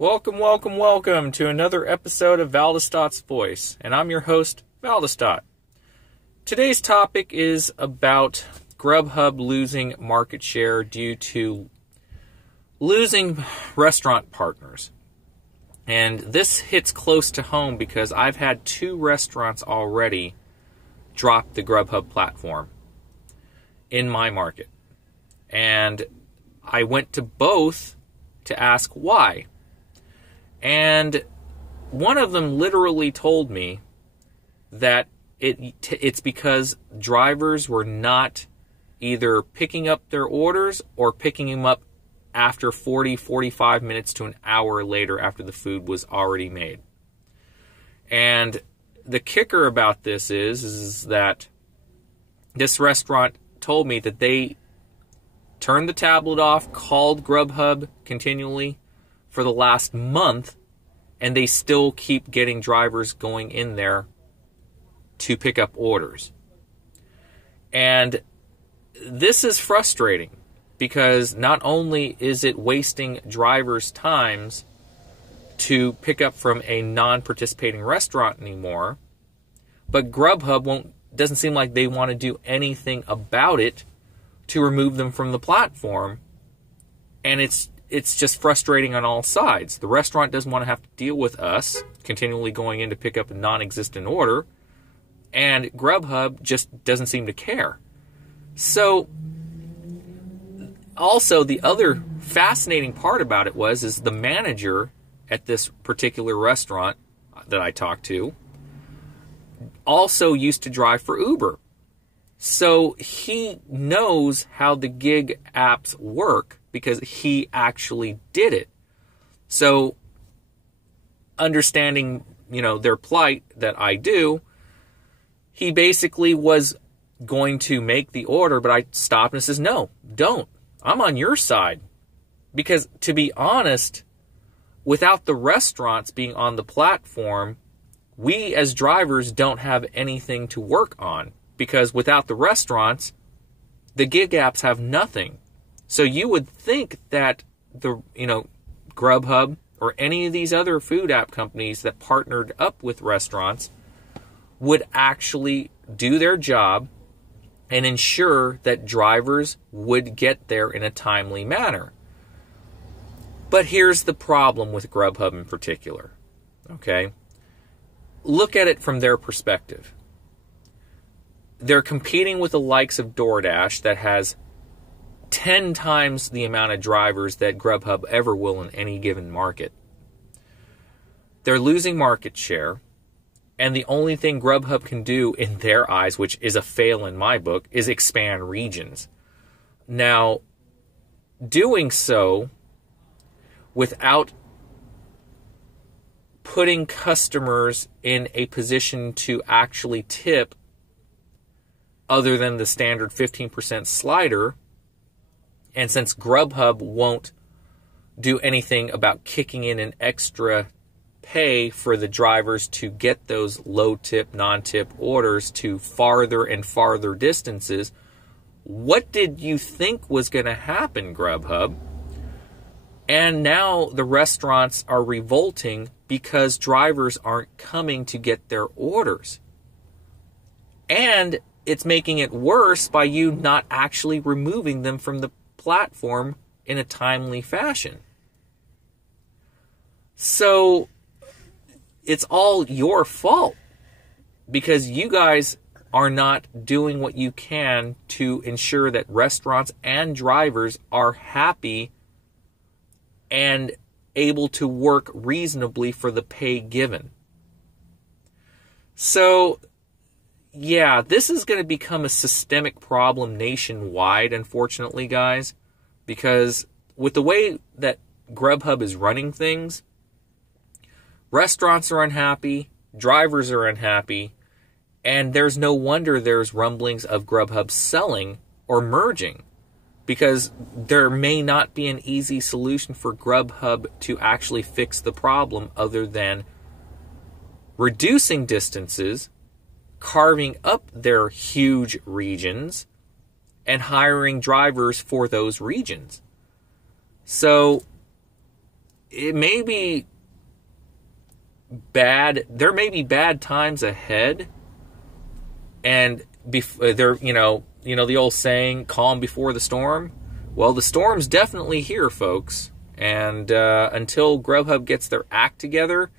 Welcome, welcome, welcome to another episode of Valdestot's Voice, and I'm your host, Valdestot. Today's topic is about GrubHub losing market share due to losing restaurant partners. And this hits close to home because I've had 2 restaurants already drop the GrubHub platform in my market. And I went to both to ask why. And one of them literally told me that it's because drivers were not either picking up their orders or picking them up after 45 minutes to an hour later after the food was already made. And the kicker about this is that this restaurant told me that they turned the tablet off, called GrubHub continually for the last month, and they still keep getting drivers going in there to pick up orders. And this is frustrating because not only is it wasting drivers' times to pick up from a non-participating restaurant anymore, but GrubHub doesn't seem like they want to do anything about it to remove them from the platform. And it's just frustrating on all sides. The restaurant doesn't want to have to deal with us continually going in to pick up a non-existent order, and GrubHub just doesn't seem to care. So, also, the other fascinating part about it is the manager at this particular restaurant that I talked to also used to drive for Uber. So he knows how the gig apps work because he actually did it. So understanding, their plight that I do, he basically was going to make the order, but I stopped and says, no, don't. I'm on your side. Because to be honest, without the restaurants being on the platform, we as drivers don't have anything to work on. Because without the restaurants, the gig apps have nothing. So you would think that the GrubHub or any of these other food app companies that partnered up with restaurants would actually do their job and ensure that drivers would get there in a timely manner. But here's the problem with GrubHub in particular. Okay? Look at it from their perspective. They're competing with the likes of DoorDash that has 10 times the amount of drivers that GrubHub ever will in any given market. They're losing market share, and the only thing GrubHub can do in their eyes, which is a fail in my book, is expand regions. Now, doing so without putting customers in a position to actually tip other than the standard 15% slider, and since GrubHub won't do anything about kicking in an extra pay for the drivers to get those low-tip, non-tip orders to farther and farther distances, what did you think was going to happen, GrubHub? And now the restaurants are revolting because drivers aren't coming to get their orders. And it's making it worse by you not actually removing them from the platform in a timely fashion. So it's all your fault because you guys are not doing what you can to ensure that restaurants and drivers are happy and able to work reasonably for the pay given. So yeah, this is going to become a systemic problem nationwide, unfortunately, guys, because with the way that GrubHub is running things, restaurants are unhappy, drivers are unhappy, and there's no wonder there's rumblings of GrubHub selling or merging, because there may not be an easy solution for GrubHub to actually fix the problem other than reducing distances, carving up their huge regions, and hiring drivers for those regions. So it may be bad. There may be bad times ahead, and there, you know the old saying, "Calm before the storm." Well, the storm's definitely here, folks. And until GrubHub gets their act together,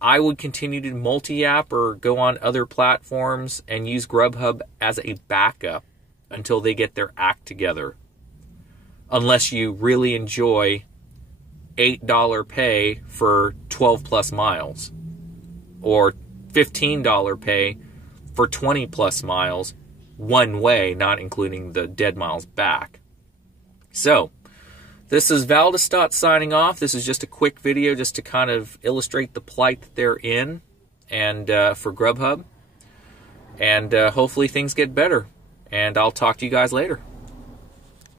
I would continue to multi-app or go on other platforms and use GrubHub as a backup until they get their act together. Unless you really enjoy $8 pay for 12 plus miles, or $15 pay for 20 plus miles one way, not including the dead miles back. So, this is Valdestat signing off. This is just a quick video just to kind of illustrate the plight that they're in, and for GrubHub. And hopefully things get better. And I'll talk to you guys later.